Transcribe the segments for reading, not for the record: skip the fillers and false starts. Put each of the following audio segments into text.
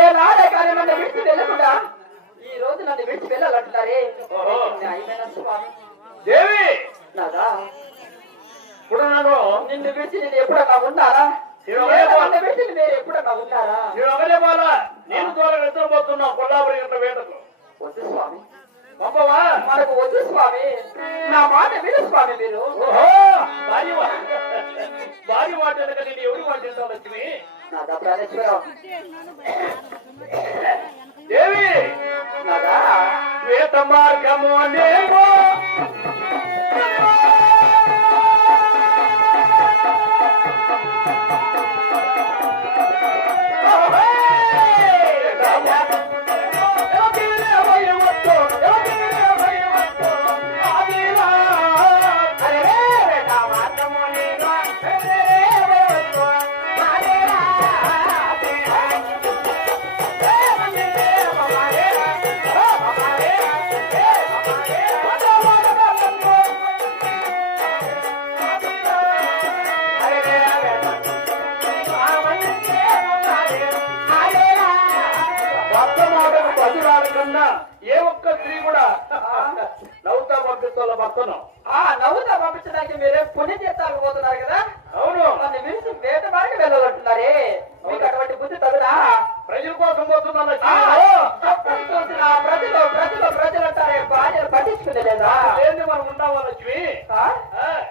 ఏ నాడే కానీ నన్ను విడిచి వెళ్ళకుండా ఈ రోజు నన్ను విడిచి వెళ్ళాలంటున్నారే దేవి నాదా ఇప్పుడు నన్ను నిన్ను విడిచి నేను ఎప్పుడన్నా ఉన్నారా విడిచి మీరు ఎప్పుడన్నా ఉన్నారా నేను ఒకటే పోలా నేను దూరం ఎత్తబోతున్నావు కొల్లాపురి గంట వేటకు వద్దు స్వామి పంపవా మనకు వద్దు స్వామి నా మాట విను స్వామి మీరు ఓహో భారీ మాట వెనక నేను ఎవరి మాట తింటావు లక్ష్మి నాదా ప్రాణేశ్వరం దేవి నాదా వేట మార్గము అనేమో ఏ ఒక్క స్త్రీ కూడా నవ్వుతా పంపిస్తున్న భర్తను నవ్వుతా పంపించడానికి మీరే పుణ్యతీర్థాలకు పోతున్నారు కదా అవును నన్ను విడిచి వేట మార్గం వెళ్ళాలంటున్నారే మీకు అటువంటి బుద్ధి తగునా ప్రజల కోసం పోతున్నాను ప్రజలు అంటారే భార్యను పట్టించుకునేదా ఏంది మనం ఉంటావా లక్ష్మి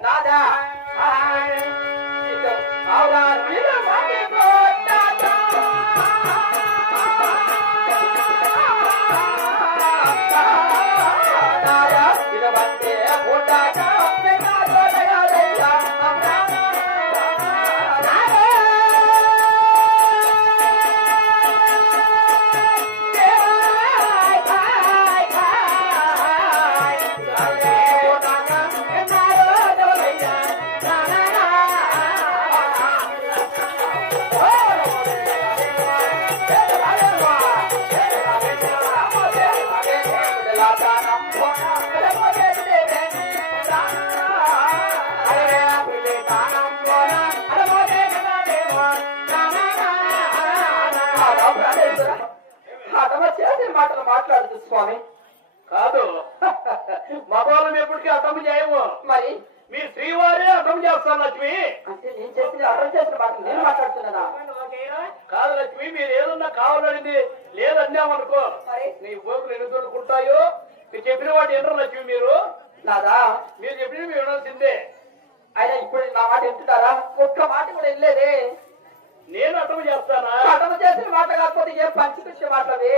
నాదా మాటలు మాట్లాడుతూ స్వామి కాదు మగవాళ్ళం ఎప్పటికీ అర్థం చేయము మరి మీ శ్రీవారే అర్థం చేస్తాను లక్ష్మి అంటే నేను చేసిన అర్థం చేసిన మాటలు నేను మాట్లాడుతున్నానా కాదు లక్ష్మి మీరు ఏదన్నా కావాలనేది లేదన్నామనుకో నీ బోకులు ఎన్ని దొరుకుంటాయో మీరు చెప్పిన వాటి ఏంటారు లక్ష్మి మీరు నాదా మీరు చెప్పిన మీరు వినాల్సిందే ఆయన ఇప్పుడు నా మాట వింటున్నారా ఒక్క మాట కూడా వెళ్ళలేదే నేను అర్థం చేస్తానా అర్థం చేసిన మాట కాకపోతే ఏం పంచిపించే మాటలవి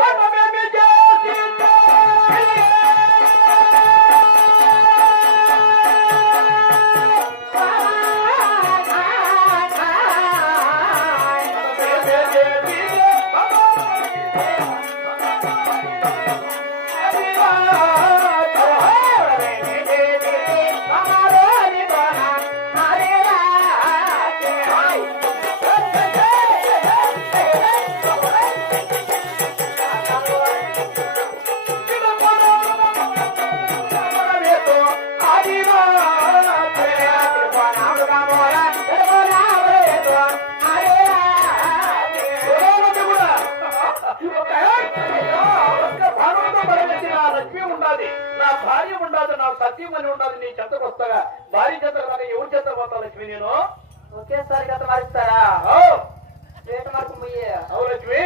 నా భార్య ఉండాలి నా సత్యం అని ఉండాలి నీ చెత్తకు వస్తాగా భార్య చెత్త కాక ఎవరి చెత్త పోతా లక్ష్మి నేను ఒకేసారి గత మారిస్తారా రేట మార్పు అవు లక్ష్మి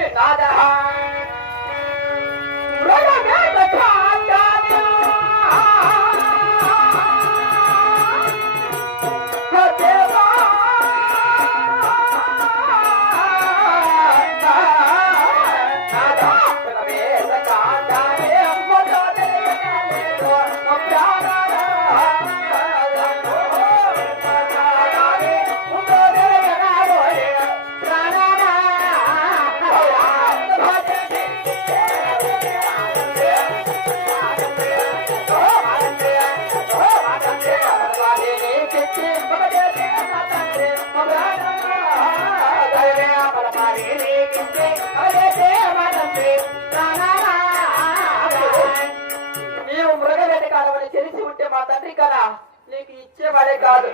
నీవు మృగవేట కాలమని తెలిసి ఉంటే మా తండ్రి కదా నీకు ఇచ్చేవాడే కాదు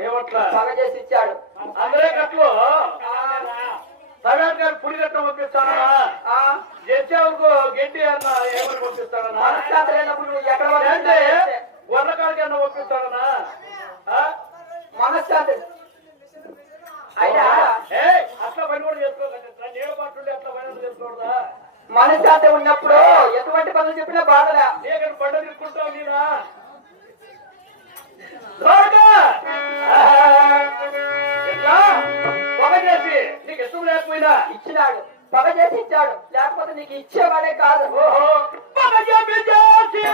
ఏమట్లా పగ చేసి ఇచ్చాడు అందరే కట్లు సగం గారు పులి కట్టం ఒకే పంపిస్తానన్నా ఆ జడ్చేవరకు గడ్డి అన్న ఏమని పంపిస్తానన్నా మనశ్శాంతి లేనప్పుడు నువ్వు ఎక్కడ అంటే పంపిస్తే గొర్రెకాడికి అన్న పంపిస్తానన్నా మనశ్శాంతి అయినా అట్లా పని కూడా చేసుకోగలుగుతా నీళ్ళ పట్టుండి అట్లా పని కూడా చేసుకోకూడదా మనశ్శాంతి ఉన్నప్పుడు ఎటువంటి పనులు చెప్పినా బాధలే నీకు పండు తీసుకుంటావు నీరా ఎట్లా పొగ చేసి నీకు ఇష్టం లేకపోయినా ఇచ్చినాడు పగ చేసి ఇచ్చాడు లేకపోతే నీకు ఇచ్చేవాడే కాదు ఓహో పొగ చేసి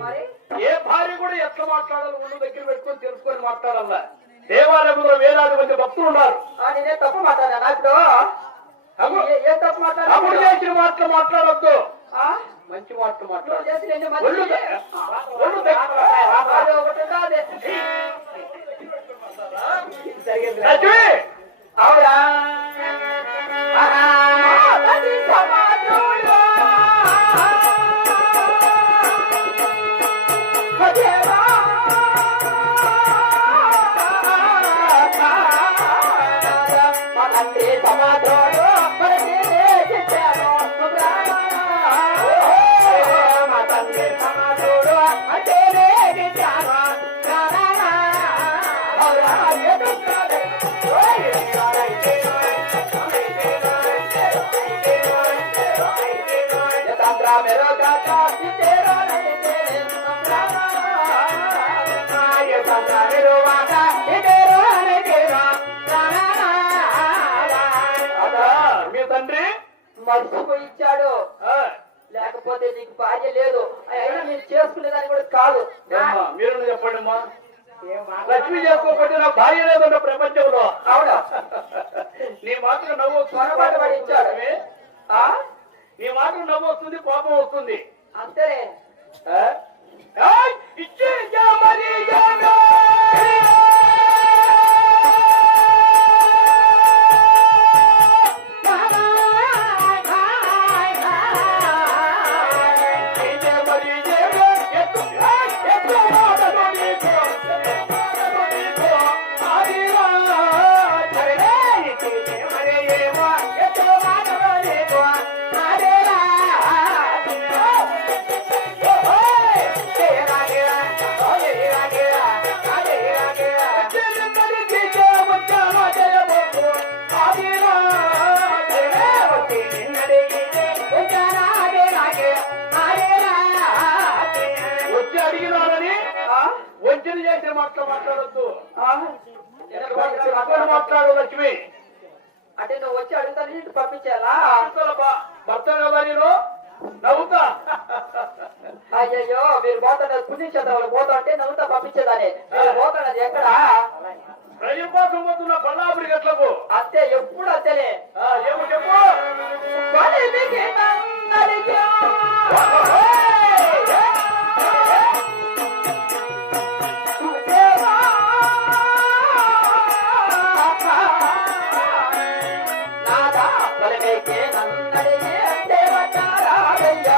మరి ఏ భార్య కూడా ఎట్లా మాట్లాడాలి ఒళ్ళు దగ్గర పెట్టుకొని తెలుసుకొని మాట్లాడాలా దేవాలయంలో వేలాది మంది భక్తులు ఉన్నారు నేనే తప్పు మాట్లాడా ఇప్పుడు ఏ తప్పు తప్పుడు మాట్లాడా చేసిన మాటలు మాట్లాడొద్దు మంచి మాటలు మాట్లాడు చేసి నేను ఒళ్ళు మంచి ఒళ్ళు దగ్గర అది ఒకటి ఉన్నది. లక్ష్మి! అవునా అది సమాజంలో దేవా మనంటే సమాజంలో మనకి చేశాను మా తండ్రి సమాజంలో అంటే చేశాను మీ తండ్రి మర్చిపోయి ఇచ్చాడు లేకపోతే నీకు భార్య లేదు అయినా నేను చేసుకునేదాన్ని కూడా కాదు మీరు చెప్పండి అమ్మా లక్ష్మి చేసుకోకపోతే నాకు భార్య లేదన్న ప్రపంచంలో అవునా నీ మాటలు నవ్వు పొరపాటు పడి ఇచ్చాడు. ఆ నీ మాటలు నవ్వు వస్తుంది కోపం వస్తుంది అంతేనే ఇచ్చే మరి వచ్చి అడిగినారని వంచన చేసే మాటలు మాట్లాడొద్దు మాట్లాడు లక్ష్మి అంటే నువ్వు వచ్చి అడుగుతాను ఇంటి పంపించాలా భర్త కదా నేను నవ్వుతా అయ్యయ్యో మీరు పోతున్నది పుణ్యక్షేత్రాలు పోతుంటే నవ్వుతా పంపించేదాన్ని మీరు పోతున్నది ఎక్కడ ప్రజల కోసం పోతున్న బల్లాపురి గట్లకు అంతే ఎప్పుడు అంతేనే ఏమో చెప్పు బలిమికి నందరికీ దేవా నాదా బలిమికి నందరికీ దేవతారాధయ్య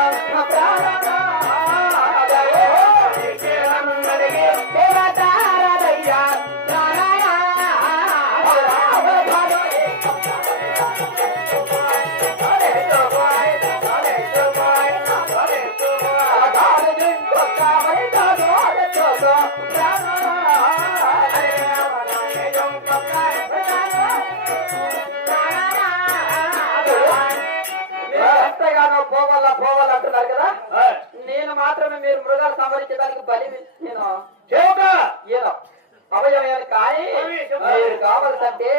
దేవతారాధయ్య ఎంతగానో పోవాలా అంటున్నారు కదా నేను మాత్రమే మీరు మృగాలు సంహరించడానికి బలి నేను చెవుగా ఏదో అవయవాలు కానీ మీరు కావాల్సంటే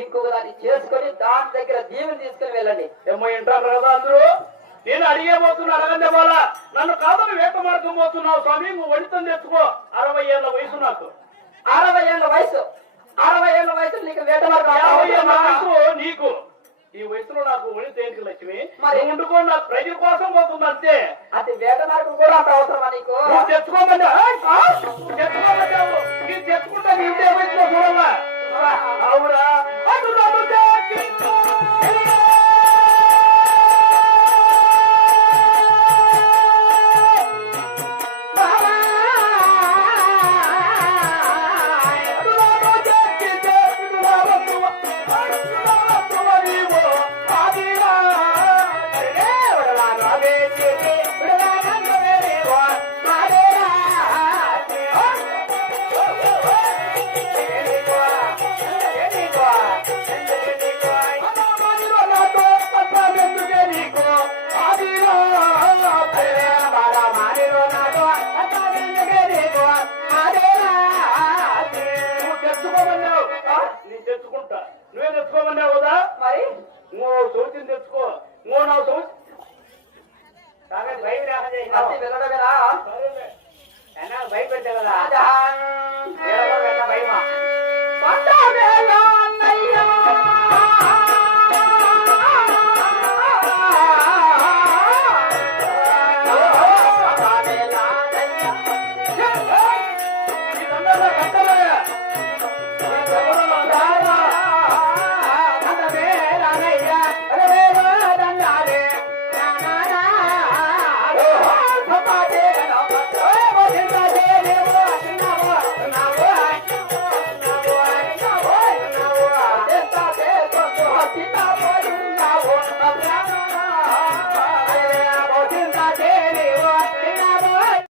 ఇంకొక దాన్ని చేసుకొని దాని దగ్గర దీవెని తీసుకుని వెళ్ళండి ఏమో వింటారు కదా అందరూ నేను అడిగేపోతున్నా అడగండి వాళ్ళ నన్ను కాదని వేట మార్గం పోతున్నావు స్వామి నువ్వు వడితం తెచ్చుకో 60 ఏళ్ళ వయసు నాకు 60 ఏళ్ళ వయసు 60 ఏళ్ళ వయసు నీకు వేట మార్గం 50 ఏళ్ళ వయసు నీకు ఈ వయసులో నాకు ఒడి దేనికి లక్ష్మి నువ్వు ఉండుకో నాకు ప్రజల కోసం పోతుంది అంతే అది వేట మార్గం కూడా అంత అవసరమా నీకు నువ్వు తెచ్చుకోమంటే తెచ్చుకోమంటావు నేను తెచ్చుకుంటా నీ ఇంటే వయసులో చూడాలా అవురా అటు తెచ్చుకుంటా నువ్వే తెచ్చుకోమన్నావు కదా మరి నువ్వు సౌతిని తెచ్చుకో నువ్వు నా సౌతి అతి వెళ్ళడమేనా భయపెట్టా కదా భయమా అన్నయ్య